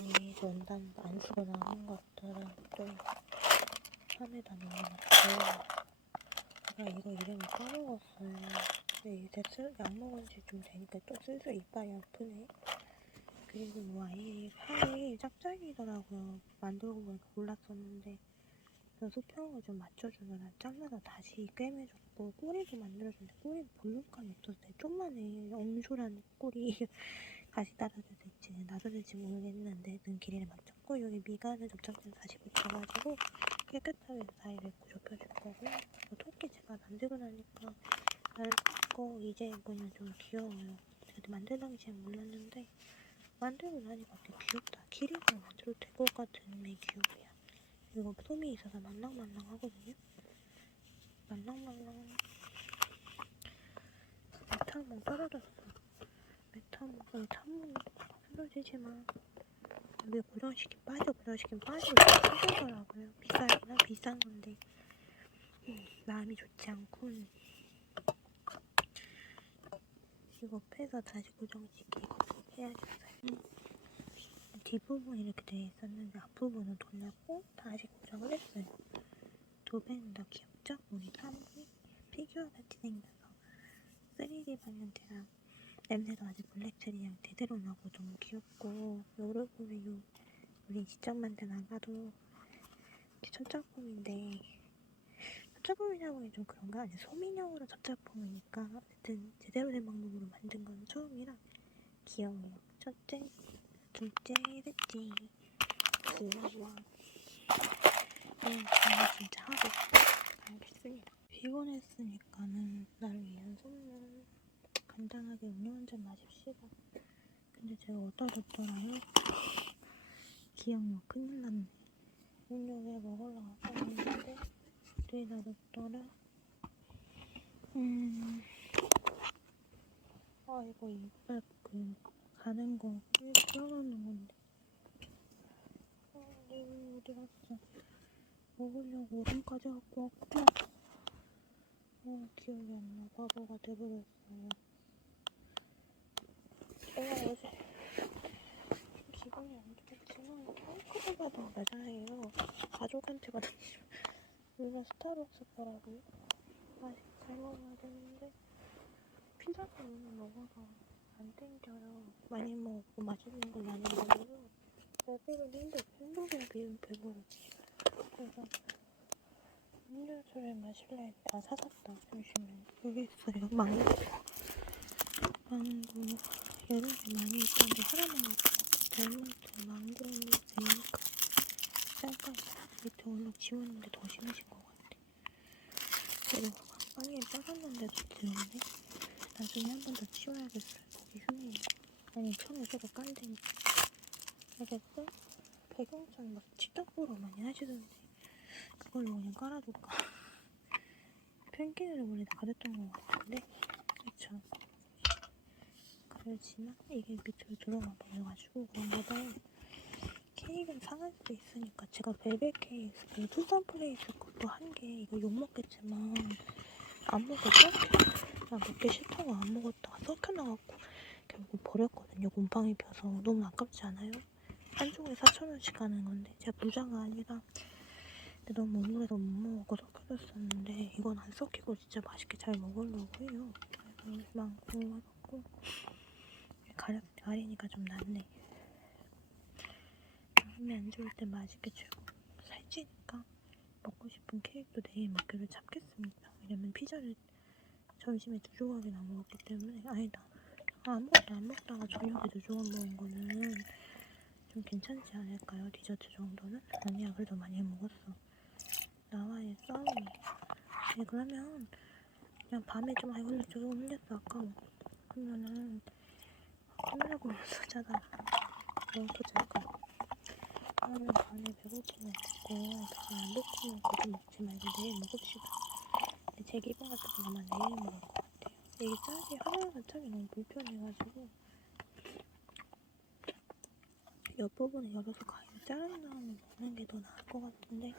이 원단 안 쓰고 남은 것들은 또 판에다 넣어놨고 제가 이거 이름을 까먹었어요. 근데 이제 쓸, 약 먹은 지 좀 되니까 또 슬슬 이빨이 아프네. 그리고 뭐 아예 팔이 짝짝이더라고요. 만들고 보니까 몰랐었는데 그래서 수평을 좀 맞춰주느라 잘라서 다시 꿰매줬고 꼬리도 만들어줬는데 꼬리 볼륨감이 없어서 좀만해 엉졸한 꼬리 다시 따라줄 수 있지 놔둬질지 모르겠는데 눈 길이를 맞췄고 여기 미간을 접착제로 다시 붙여가지고 깨끗하게 사이를 고접혀줄 거고요 뭐 토끼 제가 만들고 나니까 알고 이제 보면 좀 귀여워요. 그때 만들 당시엔 몰랐는데 만들고 나니까 꽤 귀엽다. 키링으로 만들어도 될 것 같은 매 귀여워요 이거 솜이 있어서 말랑말랑 하거든요? 말랑말랑. 메탈몬 떨어졌어 메탈몬 어, 탐몬 쓰러지지만 왜 고정시킨 빠져 고정시킨 빠지고 빠지더라고요. 비싸구나 비싼 건데. 음, 마음이 좋지 않군. 이거 패서 다시 고정시키고 해야겠어요. 음. 뒷부분이 이렇게 돼 있었는데 앞부분은 돌렸고 다시 고정을 했어요. 도배는 더 귀엽죠? 우리 탐이 피규어 같이 생겨서 3D 방향제랑 냄새도 아직 블랙체리 향 제대로 나고 너무 귀엽고 요럴 보면 요 우리 직접 만든 아가도 첫작품인데 첫작품이라고 하기 좀 그런가? 아니 소민형으로 첫작품이니까 어쨌든 제대로 된 방법으로 만든 건 처음이라 귀여워요 첫째, 둘째, 셋째. 귀여워 네, 저는 진짜 하고 가겠습니다. 피곤했으니까는 나를 위한 선물 간단하게 음료 한 잔 마십시다. 근데 제가 어디다 뒀더라요? 기억력 큰일 났네. 음료 왜 먹으려고 아까 했는데 어디다 뒀더라? 음... 아 이거 이빨 그 가는 거 풀어놓는 건데 어, 이거 어디 갔어? 먹으려고 오븐까지 갖고 왔구나. 어, 기억이 안 나. 바보가 돼버렸어요. 제가 어제 기분이 안 좋겠지만 받은 거잖아요. 가족한테 받았지만 물론 스타벅스 거라고요. 맛있게 잘 먹어야 되는데 피자는 먹어서 안 땡겨요. 많이 먹고 맛있는 걸 많이 먹어요. 배부른 힘들, 힘들게 비운 배부르. 그래서 음료수를 마실래 아 사샀다 잠시만 여기 있어요 망고 망고 여름에 많이 있던데 하나만 갖고 델몬트 망고 음료수니까 쌀까 밑에 얼룩 지웠는데 더 심해진 것 같아. 그리고 빵에 빠졌는데도 들었네. 나중에 한 번 더 치워야겠어요. 거기 흠이 아니 처음에 저거 깐데니까 알겠어? 배경처럼 막 치탁보로 많이 하시던데 그걸로 그냥 깔아둘까? 펭귄을 원래 가렸던 것 같은데? 그쵸 그렇지만 이게 밑으로 들어가 버려가지고 그런가 봐요 케이크는 상할 수도 있으니까 제가 벨벳 케이크 그 투썸 플레이스 것도 한 게 이거 욕먹겠지만 안 먹었죠? 나 먹기 싫다고 안 먹었다가 썩혀나갖고 결국 버렸거든요. 곰팡이 펴서. 너무 아깝지 않아요? 한 종에 4,000원씩 가는 건데 제가 부자가 아니라. 근데 너무 우울해서 못 먹고 섞여졌었는데 이건 안 섞이고 진짜 맛있게 잘 먹으려고 해요. 그래서 망고 해갖고 가려, 가리니까 좀 낫네. 마음이 안 좋을 때 맛있게 주고. 살찌니까 먹고 싶은 케이크도 내일 먹기로 잡겠습니다. 왜냐면 피자를 점심에 두 조각이나 먹었기 때문에. 아니다. 아무것도 안 먹다가 저녁에 두 조각 먹은 거는 좀 괜찮지 않을까요? 디저트 정도는? 아니야 그래도 많이 먹었어. 나와의 싸움이. 네, 그러면 그냥 밤에 좀 아이고 저거 흘렸어 아까워 그러면은 보면서 자다가 너무 잘까? 그러면 밤에 배고프면 먹고 배가 안 고프면 고좀 먹지 말고 내일 먹읍시다. 제 기분 같은 거만 내일 먹을 것 같아요. 이게 짤이 하나하나 짜기 너무 불편해가지고. 옆부분을 열어서 가위로 자른 다음에 먹는 게 더 나을 것 같은데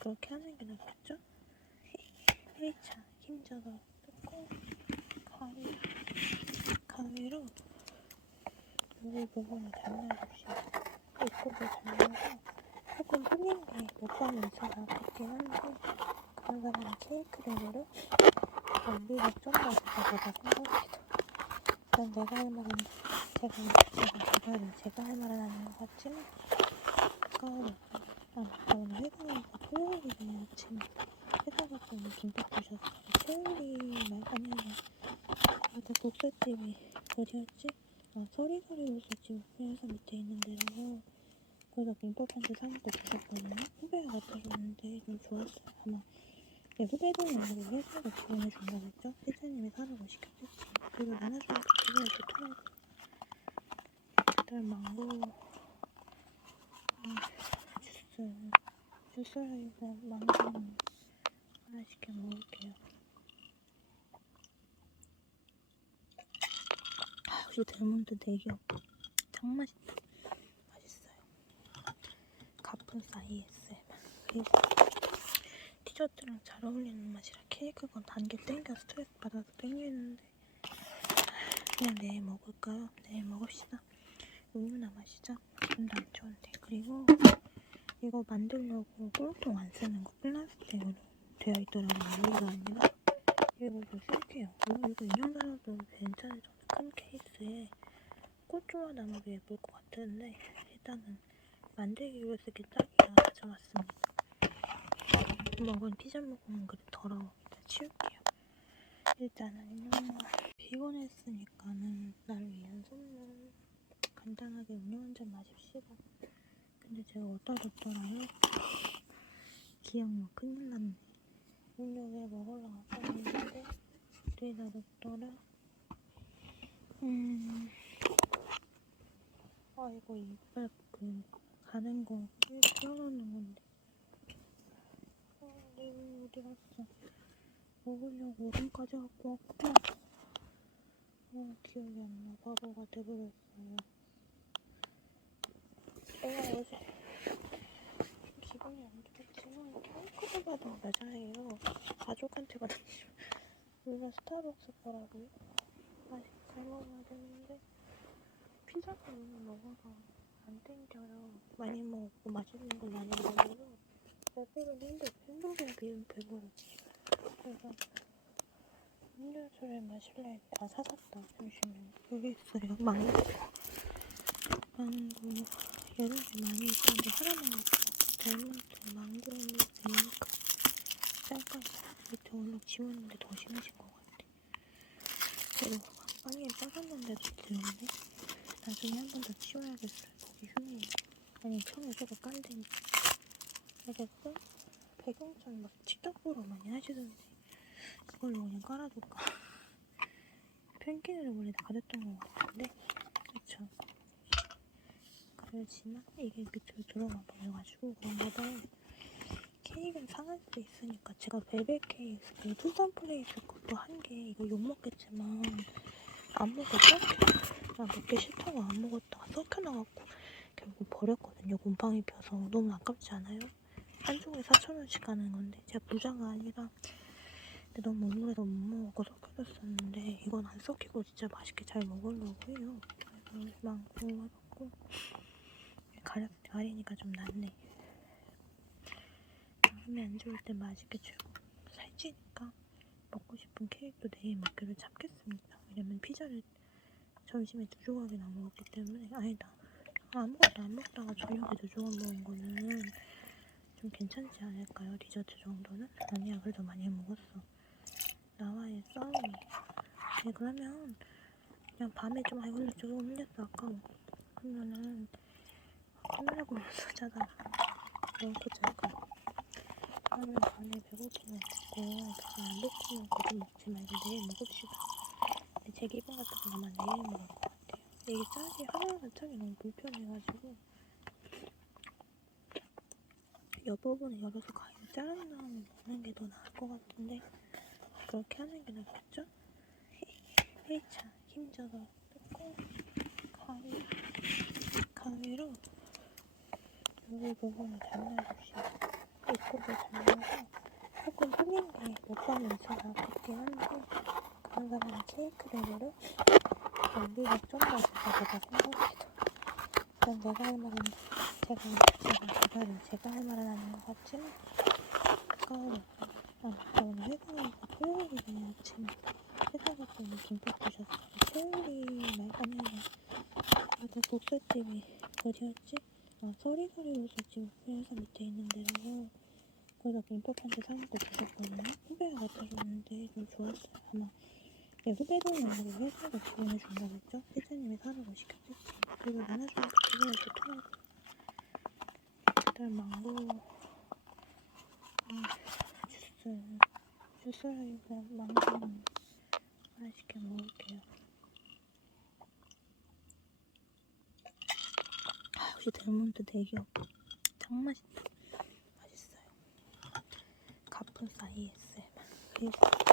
그렇게 하는 게 낫겠죠? 1차 힘줘서 뜯고 가위, 가위로 이 부분을 잘라주시 입구를 잘라서 조금 풀린 게 몇 번 인치가 붙긴 한데 그런 사람은 케이크레이로 연비가 좀더 좋다보다 생각해도 일단 내가 할 말은 제가 제가 제가, 제가 할 말은 아닌 것 같지만 아까워요 아, 나 오늘 회사 가서 토요일이네 아침에 회사 가서 오늘 김밥 주셨어 토요일이 말 아니 아니 아나 국밥집이 어디였지? 아 서리서리 국수집 회사 밑에 있는 데라서 그래서 김밥 한줄 사먹고 주셨거든요. 후배가 갖다 줬는데 좀 좋았어요. 아마 네, 후배들은 아니고 회사가 지원해준 거겠죠? 회사님이 사라고 시켰겠지 그리고 나눠주니까 기분이 좋더라고 일단 망고. 아, 주스. 주스를 일단 망고 하나 시켜 먹을게요 아 역시 델몬트 대기업 짱 맛있다. 맛있어요. 가쁜 ASMR 그리고 디저트랑 잘 어울리는 맛이라 케이크가 단게 땡겨 스트레스 받아서 땡기는데. 그냥 내일 먹을까요? 내일 먹읍시다. 우유나 마시자 기분도 안 좋은데. 그리고 이거 만들려고 꿀통 안 쓰는 거 플라스틱으로 되어 있더라고요. 우유가 아니라. 이거 좀 쓸게요. 이거, 인형 달아도 괜찮아요 큰 케이스에 꽃 조화나면 예쁠 것 같은데 일단은 만들기 위해 쓰기 딱이라 가져왔습니다. 먹은 피자 먹으면 그래 더러워 일단 치울게요. 일단은 피곤했으니까는 날 위한 선물. 간단하게 음료 한 잔 마십시다. 근데 제가 어디다 뒀더라요? 기억력 큰일 났네. 음료 왜 먹으려고 했는데 어디다 뒀더라 음 아 이거 이빨 그 가는 거 끼워놓는 건데 어, 내 어디 갔어? 먹으려고 오븐까지 갖고 왔구나. 어, 기억이 안 나. 바보가 돼버렸어요. 내가 어제 기분이 안 좋았지만 케이크를 받은 여자예요. 가족한테 받았지. 우리가 스타벅스 거라고요? 잘 먹어야 되는데 피자가 먹어서 안 땡겨요. 많이 먹고 맛있는 걸 많이 먹어요. 배부른 힘들, 힘들게 비는 배부르. 그래서 음료수를 마실래 아 사샀다. 잠시만요. 여기 있어요. 망고. 망고. 여러 개 많이 있었는데 하나만 델몬트 망고 음료수니까 쌀까지 밑에 얼룩 지웠는데 더 심해진 것 같아. 그리고 빵에 빠졌는데도 들었네. 나중에 한 번 더 치워야겠어요. 거기 흉이. 아니 처음에 저거 깐데니까. 알겠어? 배경천 막 치탁보로 많이 하시던데 그걸로 그냥 깔아둘까? 펜기를 원래 가졌던 것 같은데 그쵸? 그러지만 이게 밑으로 들어가 버려가지고 그런가 봐요 케이크는 상할 수도 있으니까 제가 벨벳 케이크 그 투썸 플레이스 것도 한개 이거 욕먹겠지만 안 먹었죠? 나 먹기 싫다고 안 먹었다가 썩혀나갖고 결국 버렸거든요. 곰팡이 펴서. 너무 아깝지 않아요? 한 종에 4,000원씩 하는 건데. 제가 부자가 아니라. 근데 너무 우울해서 못 먹고 섞여졌었는데 이건 안 섞이고 진짜 맛있게 잘 먹으려고 해요. 그래서 많고 해갖고 가려, 가리니까 좀 낫네. 마음이 안 좋을 때 맛있게 주고. 살찌니까 먹고 싶은 케이크도 내일 먹기로 잡겠습니다 왜냐면 피자를 점심에 두 조각이나 먹었기 때문에 아니다 아무것도 안 먹다가 저녁에 두 조각 먹은 거는 좀 괜찮지 않을까요? 디저트 정도는? 아니야 그래도 많이 먹었어. 나와의 싸움이. 네 그러면 그냥 밤에 좀 아이고 조금 흘렸어 아까워 그러면은. 카메라 보면서 자다가 너무 잘까 나는 밤에 배고프면 먹고 그냥 안 배고프면 거좀 먹지 말고 내일 먹읍시다 근데 제 기분 같은 거만 내일 먹을 것 같아요. 이게 짜기 하나하나 짜기 너무 불편해가지고. 옆부분을 열어서 가위로 자른 다음에 먹는 게 더 나을 것 같은데 그렇게 하는 게 낫겠죠? 헤이차 힘줘서 뜯고 가위 가위로 여기 부분을 잘라주시고 이쪽을 잘라서 조금 흘린 게 먹방 인사가 같긴 한데 그런 사람은 케이크 레벨을 우리가 좀더 제가 보다 생각해도 일단 내가 할 말은 제가 제가 이거를 제가 할 말은 아닌 것 같지만 아까워 아 오늘 회사에서 토요일이네 아침에 회사가 좀 김밥 주셨어요. 토요일이 말 아니 아니 아까 국수집이 어디였지? 아 서리서리 국수집 회사 밑에 있는 데라고 거기서 김밥 한 개 사갖고 주셨거든요. 후배가 갖다 줬는데 좀 좋았어요. 아마 네, 후배들은 아니고 회사가 보내준 거겠죠? 회장님이 사라고 시켰겠지 그리고 나눠주는 기분이 좋더라고 일단 망고 음, 주스 주스라기보다 망고는 하나 시켜 먹을게요. 아, 역시 델몬트 대기업 짱 맛있다 맛있어요. 가플사 ASMR 그리고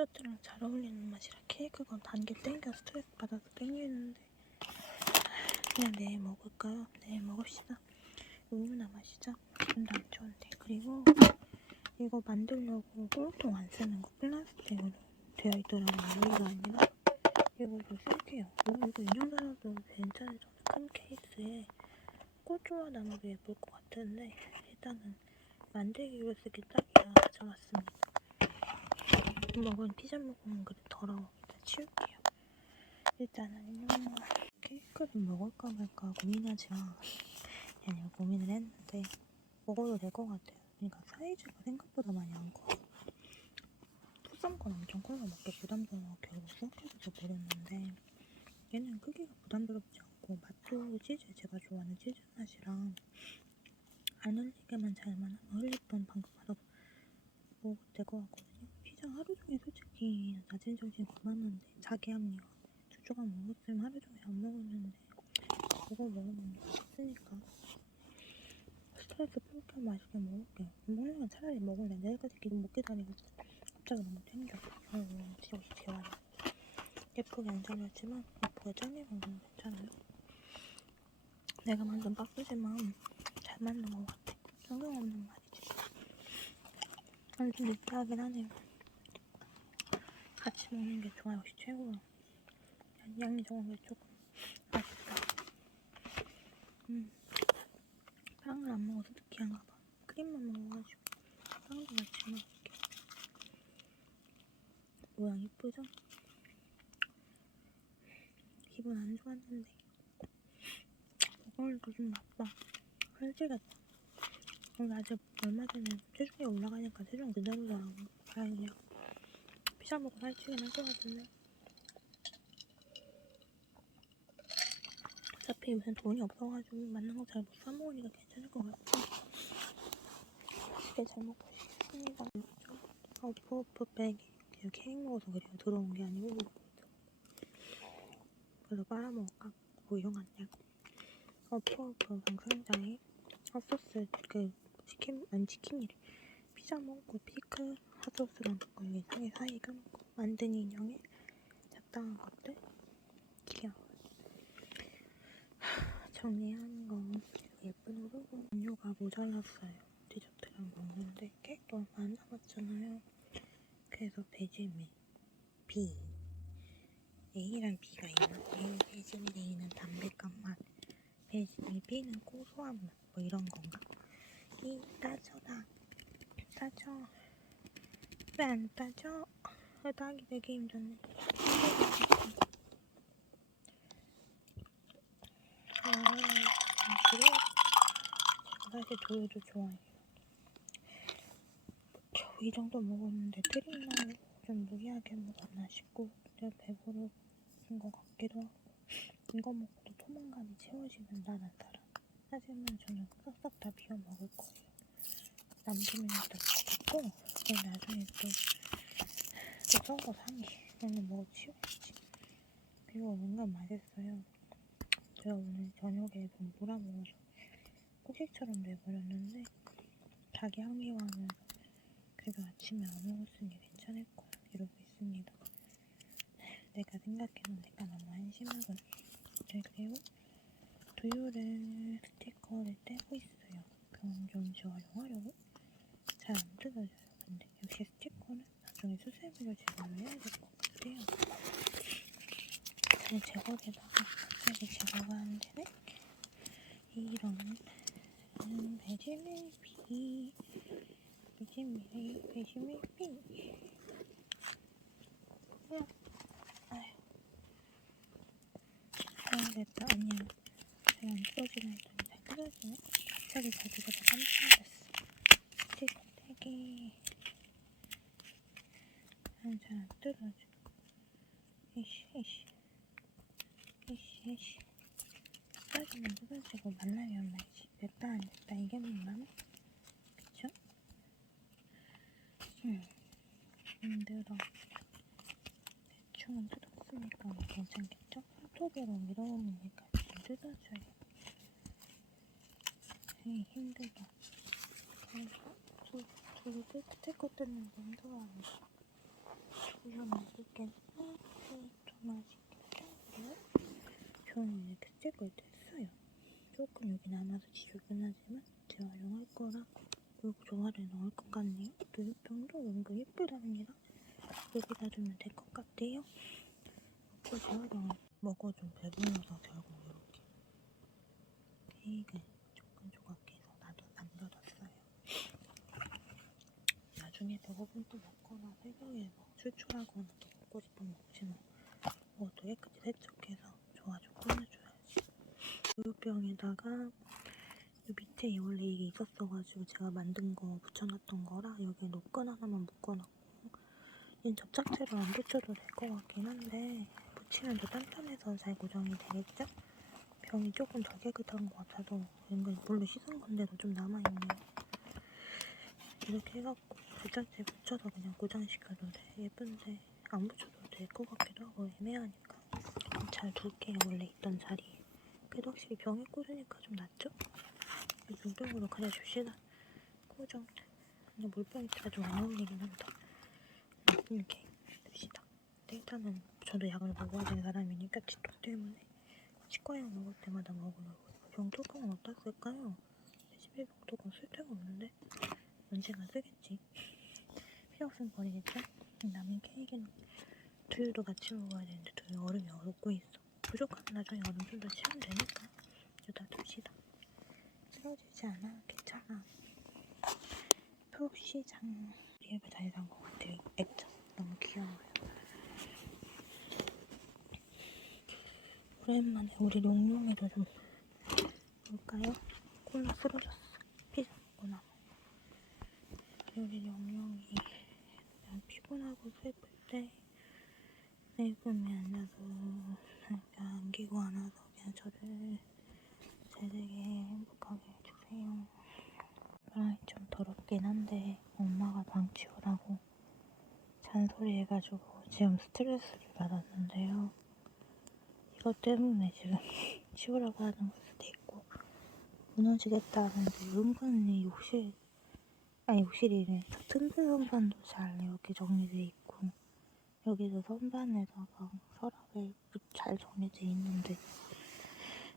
디저트랑 잘 어울리는 맛이라 케이크가 단계 땡겨 스트레스 받아서 땡기는데. 그냥 내일 먹을까요? 내일 먹읍시다. 음료나 마시자 기분도 안 좋은데. 그리고 이거 만들려고 꿀통 안 쓰는 거 플라스틱으로 되어 있더라고요. 여기가 아니라. 이거 좀 쓸게요. 이거, 이거 인형 사도 괜찮아요. 저는 큰 케이스에 꽃 좋아하면 예쁠 것 같은데 일단은 만들기로 쓰기 딱이라 가져왔습니다 먹은 피자 먹으면 그래 더러워. 일단 치울게요. 일단은 케이크를 먹을까 말까 고민하지만 그냥 고민을 했는데 먹어도 될 것 같아요. 그러니까 사이즈가 생각보다 많이 안 커. 푸쌈 건 엄청 커서 먹기 부담스러워. 결국 섞여서 버렸는데 얘는 크기가 부담스럽지 않고 맛도 치즈 제가 좋아하는 치즈 맛이랑 안 흘리게만 잘만 하면 흘릴 뻔 방금 바로 먹어도 될 것 같거 피자 하루 종일 솔직히 낮은 정신 고만한데 자기 합리화. 두 조각 먹었으면 하루 종일 안 먹었는데 그거 먹으면 맛있으니까. 스트레스 풀게 맛있게 먹을게요 안 먹으면 차라리 먹을래. 내일까지 못 기다리겠어. 갑자기 너무 땡겨. 아이고 지금 재활 예쁘게 안 잘렸지만 예쁘게 잘리면 너무 괜찮아요. 내가 만든 박스지만 잘 만든 것 같아. 성경 없는 말이지. 아니 좀 느끼하긴 하네요 같이 먹는 게 좋아 역시 최고야. 양이 적은 게 조금 맛있다. 음. 빵을 안 먹어서 느끼한가 봐. 크림만 먹어가지고 빵도 같이 먹을게. 모양 이쁘죠? 기분 안 좋았는데. 오늘도 좀 나빠 살찌겠다. 오늘 아직 얼마 전에 체중이 올라가니까 체중 그대로더라고. 다행이야 피자 먹고 살찌긴 할 것 같은데 어차피 요새 돈이 없어가지고 맞는 거 잘 못 사먹으니까 괜찮을 것 같아 맛있게 잘 먹고 싶습니다. 어프어프 백이 그냥 케이크 먹어서 그래요. 들어온 게 아니고 그래서 빨아먹을까 고용한 양 어프어프 방상자에 핫소스 그 치킨 아니 치킨이래. 피자 먹고 피클 핫소스랑 먹고 여기 사이 사이 껴놓고 만든 인형에 적당한 것들? 귀여워 정리하는 거 예쁜 오르고 음료가 모자랐어요. 디저트랑 먹는데 케이크도 안 남았잖아요. 그래서 베지밀 B A랑 B가? A 베지밀 A는 담백한 맛. 베지밀 B는 고소한 맛. 뭐 이런 건가? 이 따져라. 따져 왜 안 따져? 아, 따기 되게 힘드네 아? 사실 도요도 좋아해요 이 정도 먹었는데 트림날 좀 무리하게 먹었나 싶고 내가 배부른 것 같기도 하고 이거 먹고도 포만감이 채워지는 나는 사람 하지만 저는 싹싹 다 비워 먹을 거예요 남기면 또 먹고 그리고 나중에 또또 썩어 상해 오늘 뭐 치워야지? 그리고 뭔가 맛있어요. 제가 오늘 저녁에 좀 몰아 먹어서 후식처럼 돼버렸는데 자기 합리화는 그래도 아침에 안 먹었으니 괜찮을 거야. 이러고 있습니다. 내가 내가 너무 한심하군 네, 그리고 두유를 스티커를 떼고 있어요. 그건 좀 재활용하려고 잘 안 뜯어져요 근데 역시 스티커는 나중에 수세미를 제거를 해야 될 것 같아요. 잘 이게 제거가 안 되네. 이런 음, 배지밀비 배지밀 배지밀비 응. 아휴. 아 됐다. 아니야. 잘안 뜯어지나 했더니 잘 뜯어지네. 갑자기 잘 뜯어서 깜짝 놀랐어. 스티커 떼기 잘안 뜯어져 이씨 이씨. 이씨 이씨. 뜯어지면 뜯어지고 말라면 말지. 됐다 안 됐다. 이게 뭔가네 그쵸? 응. 힘들어. 대충은 뜯었으니까 뭐 괜찮겠죠? 손톱으로 밀어오니까 좀 뜯어줘요 에이 힘들다. 그래서 저, 저도 뜯, 스티커 뜯는 거 힘들어하네 이거 맛있겠다. 좀 맛있겠다? 저는 이렇게 스티커를 뗐어요. 조금 여기 남아서 지저분하지만 재활용할 거라 그리고 조화를 넣을 것 같네요. 두유병도 은근 예쁘답니다. 여기다 두면 될 것 같아요. 먹고 재활용을 먹어 좀 배불러서 결국 이렇게. 케이크 조금 조각해서 나도 남겨뒀어요 나중에 배고프면 또 먹거나 새벽에 뭐 출출하거나 또 먹고 싶으면 먹지 뭐. 그것도 깨끗이 세척해서 좋아져 꺼내줘야지. 우유병에다가 이 밑에 원래 이게 있었어가지고 제가 만든 거 붙여놨던 거라 여기에 노끈 하나만 묶어놨고. 이 접착제로 안 붙여도 될 것 같긴 한데 붙이면 더 단단해서 잘 고정이 되겠죠? 병이 조금 덜 깨끗한 것 같아서 은근 물로 씻은 건데도 좀 남아있네요. 이렇게 해갖고 접착제 붙여서 그냥 고정시켜도 돼. 예쁜데 안 붙여도 될 것 같기도 하고 애매하니까. 잘 둘게요 원래 있던 자리에. 그래도 확실히 병에 꽂으니까 좀 낫죠? 물병으로 가져줍시다 고정. 근데 물병이 진짜 좀안 어울리긴 한다. 이렇게 둡시다. 근데 일단은 저도 약을 먹어야 되는 사람이니까 치통 때문에. 치과약 먹을 때마다 먹으려고 병뚜껑은 어디다 쓸까요? 내 집에 병뚜껑 쓸데가 없는데 언젠가 쓰겠지 필요 없으면 버리겠죠? 남은 케이크는 두유도 같이 먹어야 되는데 두유 얼음이 얼고 있어. 부족하면 나중에 얼음 좀더 채우면 되니까. 여기다 둡시다. 쓰러지지 않아. 괜찮아. 표시장 리뷰 잘산 것 같아요 액자. 너무 귀여워요. 오랜만에 우리 용용이도 좀 볼까요? 콜라 쓰러졌어. 피자 먹고 나면 우리 그냥 피곤하고 슬플 때 내 꿈에 앉아서 그냥 안기고 안아서 그냥 저를 제되게 행복하게 해주세요. 아, 좀 더럽긴 한데 엄마가 방 치우라고 잔소리 해가지고 지금 스트레스를 받았는데요. 이것 때문에 지금 치우라고 하는 걸 수도 있고 무너지겠다는데 은근히 욕실 아니 저 틈새 선반도 잘 이렇게 정리돼 있고 여기도 선반에다가 서랍에 잘 정리돼 있는데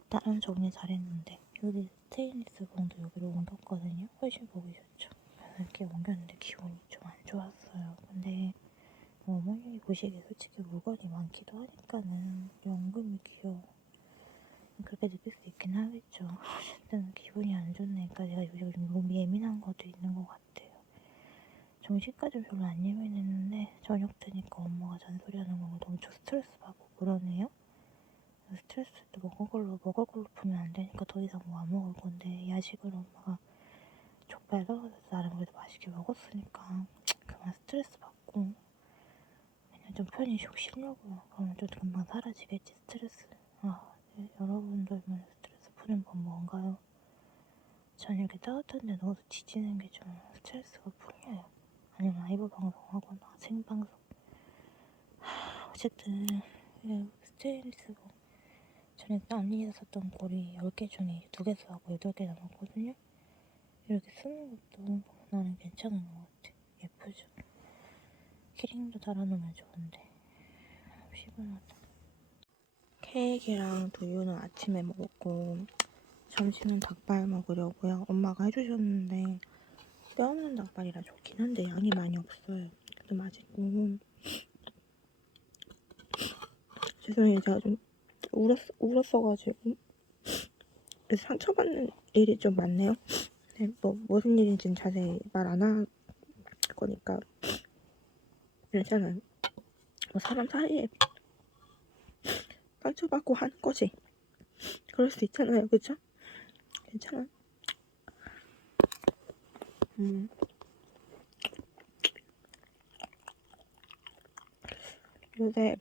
다른 정리 잘했는데 여기 스테인리스 봉도 여기로 옮겼거든요. 훨씬 보기 좋죠. 이렇게 옮겼는데 기분이 좀 안 좋았어요. 근데 뭐 어머님이 보시기에 솔직히 물건이 많기도 하니까는 연금이 귀여워 그렇게 느낄 수 있긴 하겠죠 어쨌든 기분이 안 좋으니까 제가 요즘 좀 너무 예민한 것도 있는 것 같아요 정신까지 별로 안 예민했는데 저녁 되니까 엄마가 잔소리하는 거 너무 저 스트레스 받고 그러네요. 스트레스도 먹을 걸로 먹을 걸로 풀면 안 되니까 더 이상 뭐 안 먹을 건데 야식을 엄마가 족발 썰어서 나름 그래도 맛있게 먹었으니까 그만 스트레스 받고 그냥 좀 편히 쉬고 쉬려고요. 그러면 좀 금방 사라지겠지 스트레스. 아 네, 여러분들만 스트레스 푸는 법 뭔가요? 저녁에 따뜻한 데 넣어서 지지는 게 좀 스트레스가 풀려요. 아니면 라이브 방송하거나 생방송. 하, 어쨌든 예, 스테인리스 뭐 전에 안리에서 썼던 고리 10개 중에 2개 쓰고 8개 남았거든요. 이렇게 쓰는 것도 나는 괜찮은 것 같아. 예쁘죠? 키링도 달아놓으면 좋은데. 피곤하다 케이크랑 두유는 아침에 먹었고 점심은 닭발 먹으려고요 엄마가 해주셨는데 뼈 없는 닭발이라 좋긴 한데 양이 많이 없어요. 그래도 맛있고 죄송해요 제가 좀 울었, 울었어가지고 상처받는 일이 좀 많네요. 네, 뭐 무슨 일인지는 자세히 말 안 할 거니까 괜찮아요. 뭐 사람 사이에 상처받고 하는 거지. 그럴 수 있잖아요, 그쵸? 괜찮아. 음. 요새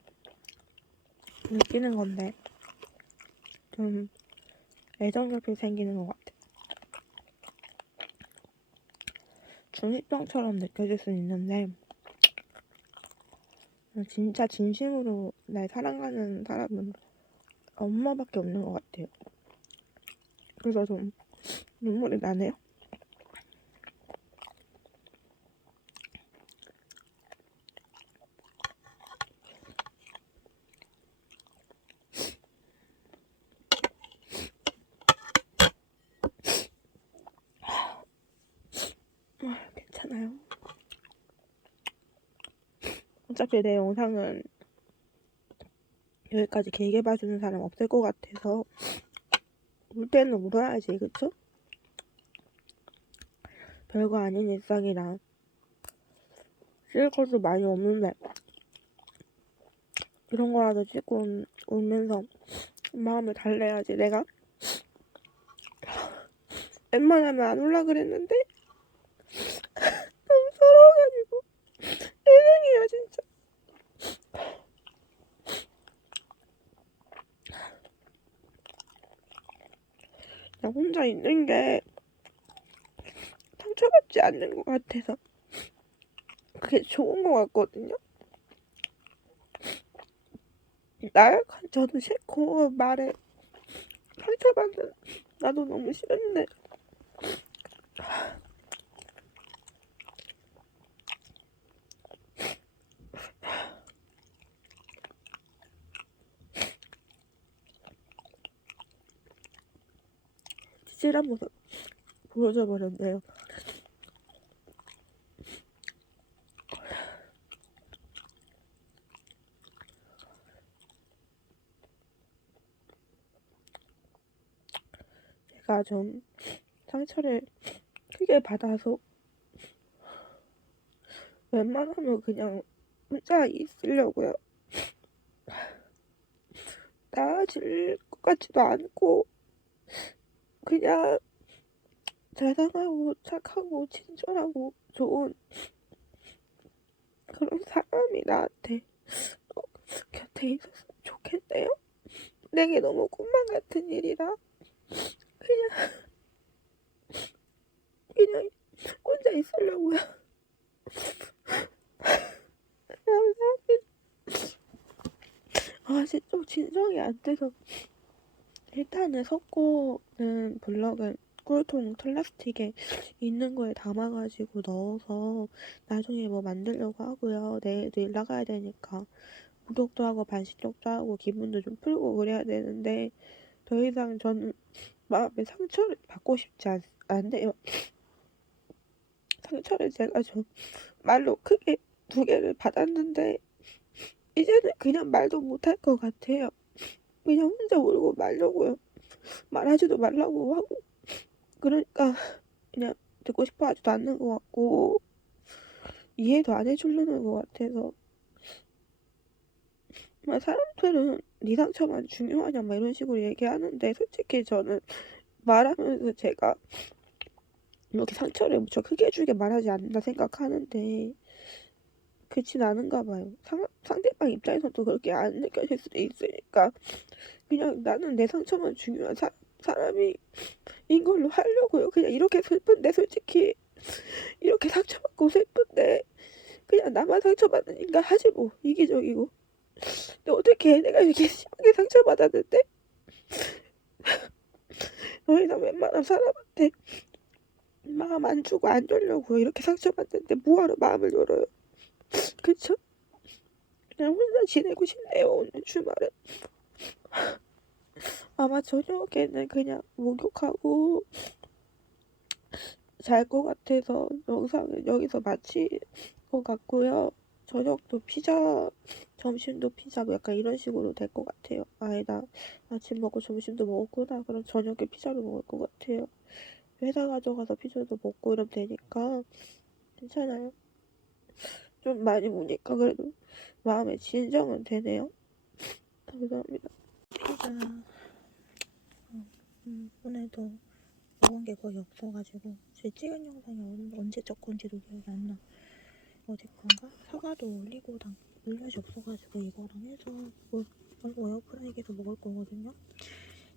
느끼는 건데 좀 애정결핍 생기는 것 같아. 중이병처럼 느껴질 수는 있는데 진짜 진심으로 날 사랑하는 사람은 엄마밖에 없는 것 같아요. 그래서 좀 눈물이 나네요. 아, 괜찮아요. 어차피 내 영상은 여기까지 길게 봐주는 사람 없을 것 같아서 울 때는 울어야지, 그쵸? 별거 아닌 일상이라 쓸 것도 많이 없는데 이런 거라도 찍고 울- 울면서 마음을 달래야지 내가 웬만하면 안 울라 그랬는데 너무 서러워가지고 예능이야 진짜 나 혼자 있는 게 상처받지 않는 것 같아서 그게 좋은 것 같거든요. 나약한 저도 싫고 말에 상처받는 나도 너무 싫은데 모습 보여줘 버렸네요. 제가 좀 상처를 크게 받아서 웬만하면 그냥 혼자 있으려고요. 나아질 것 같지도 않고 그냥 자상하고 착하고 친절하고 좋은 그런 사람이 나한테 어, 곁에 있었으면 좋겠네요. 내게 너무 꿈만 같은 일이라 그냥 그냥 혼자 있으려고요. 감사합니다. 아, 진짜 좀 진정이 안 돼서 일단은 석고는 블럭은 꿀통 플라스틱에 있는 거에 담아가지고 넣어서 나중에 뭐 만들려고 하고요. 내일도 일 나가야 되니까 목욕도 하고 반신욕도 하고 기분도 좀 풀고 그래야 되는데 더 이상 저는 마음에 상처를 받고 싶지 않, 않네요. 상처를 제가 좀 말로 크게 두 개를 받았는데 이제는 그냥 말도 못할 것 같아요. 그냥 혼자 울고 말려고요. 말하지도 말라고 하고 그러니까 그냥 듣고 싶어 하지도 않는 것 같고 이해도 안 해주려는 것 같아서 막 사람들은 네 상처만 중요하냐 막 이런 식으로 얘기하는데 솔직히 저는 말하면서 제가 이렇게 상처를 무척 크게 주게 말하지 않는다 생각하는데 그렇진 않은가 봐요. 상, 상대방 입장에서도 그렇게 안 느껴질 수도 있으니까 그냥 나는 내 상처만 중요한 사, 사람이 인 걸로 하려고요. 그냥 이렇게 슬픈데 솔직히 이렇게 상처받고 슬픈데 그냥 나만 상처받으니까 하지 뭐. 이기적이고. 근데 어떻게 내가 이렇게 심하게 상처받았는데? 더 이상 웬만한 사람한테 마음 안 주고 안 주려고 이렇게 상처받는데 뭐하러 마음을 열어요 그쵸? 그냥 혼자 지내고 싶네요 오늘 주말에 아마 저녁에는 그냥 목욕하고 잘 것 같아서 영상을 여기서 마칠 것 같고요 저녁도 피자, 점심도 피자, 뭐 약간 이런 식으로 될 것 같아요. 나 아침 먹고 점심도 먹었구나. 그럼 저녁에 피자를 먹을 것 같아요. 회사 가져가서 피자도 먹고 이러면 되니까 괜찮아요. 좀 많이 우니까 그래도 마음에 진정은 되네요. 감사합니다. 피자 음, 오늘도 먹은 게 거의 없어가지고 제 찍은 영상이 언- 언제 적 건지도 기억이 안 나. 어디 건가? 사과도 올리고 당 물엿이 없어가지고 이거랑 해서 뭐, 뭐 에어프라이기에서 먹을 거거든요.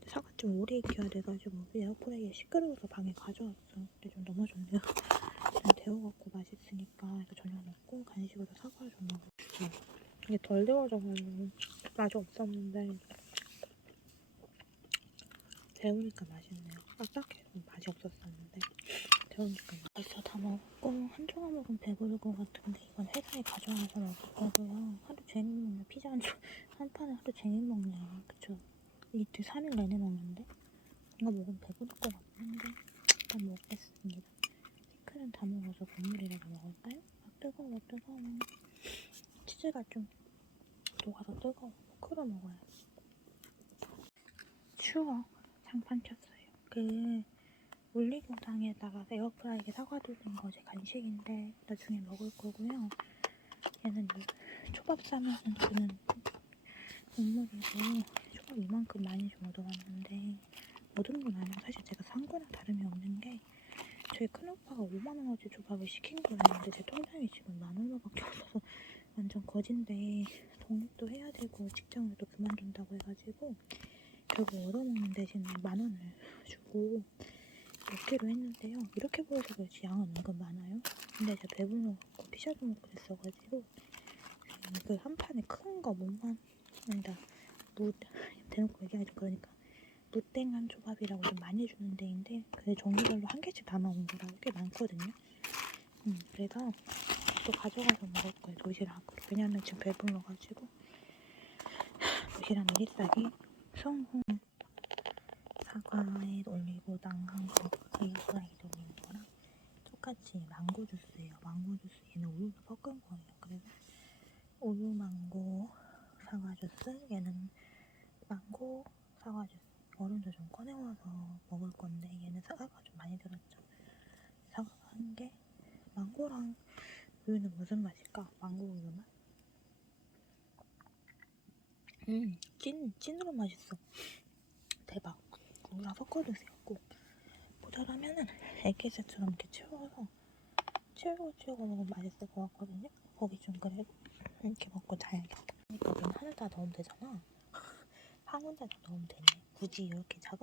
사과 좀 오래 익혀야 돼가지고 에어프라이기에 시끄러워서 방에 가져왔어. 근데 좀 좋네요. 좀 데워갖고 맛있으니까 저녁 먹고 간식으로 사과 좀 먹을게요. 이게 덜 데워져가지고 맛이 없었는데 데우니까 맛있네요. 딱딱해서 맛이 없었었는데 데우니까 벌써 다 먹고 한 조각 먹으면 배부를 것 같은데 이건 회사에 가져와서 먹을 거고요. 하루 종일 먹네. 피자 한, 조- 한 판에 하루 종일 먹네요. 그쵸? 이틀 3일 내내 먹는데 이거 먹으면 배부를 것 같은데 일단 먹겠습니다. 피클은 다 먹어서 국물이라도 먹을까요? 아 뜨거워 뜨거워. 치즈가 좀 녹아서 뜨거워. 끓여 먹어야 추워. 장판 켰어요. 그 올리고당에다가 에어프라이기에 사과 돌린 거제 간식인데 나중에 먹을 거고요. 얘는 이 초밥 싸면서 주는 국물이고 초밥 이만큼 많이 좀 얻어왔는데 얻은 건 아니고 사실 제가 산 거랑 다름이 없는 게 저희 큰오빠가 5만원어치 조밥을 시킨 거였는데 제 통장이 지금 만 얼마밖에 없어서 완전 거진데 독립도 해야 되고 직장을 또 그만둔다고 해가지고 결국 얻어먹는 대신에 만 원을 주고 먹기로 했는데요. 이렇게 보여서 그렇지 양은 은근 많아요. 근데 제가 배불러갖고 피자도 먹고 그랬어가지고 그한 판에 큰 거 못만 아니다 무 대놓고 얘기하지 그러니까 무땡한 초밥이라고 좀 많이 주는 데인데 그게 종류별로 한 개씩 다 나온 거라 꽤 많거든요. 음, 그래서 또 가져가서 먹을 거예요 도시락으로. 왜냐면 지금 배불러가지고 도시락 미리싸기 성공. 사과에 올리고당 한거 에어프라이기에 올리는 거랑 똑같이 망고 주스예요. 망고 주스 얘는 우유를 섞은 거예요. 그래서 우유 망고 사과 주스 얘는 망고 사과 주스 얼음도 좀 꺼내와서 먹을 건데 얘는 사과가 좀 많이 들었죠 사과 한개 망고랑 우유는 무슨 맛일까? 망고 우유 맛? 음, 찐, 찐으로 맛있어. 대박. 우유랑 섞어 드세요, 꼭. 모자라면은 애기새처럼 이렇게 채워서 채우고 채우고 먹으면 맛있을 것 같거든요. 거기 좀 그래도 이렇게 먹고 자야겠다. 그러니까 여기는 하늘다 넣으면 되잖아. 한 군데 다 넣으면 되네. 굳이 이렇게 작은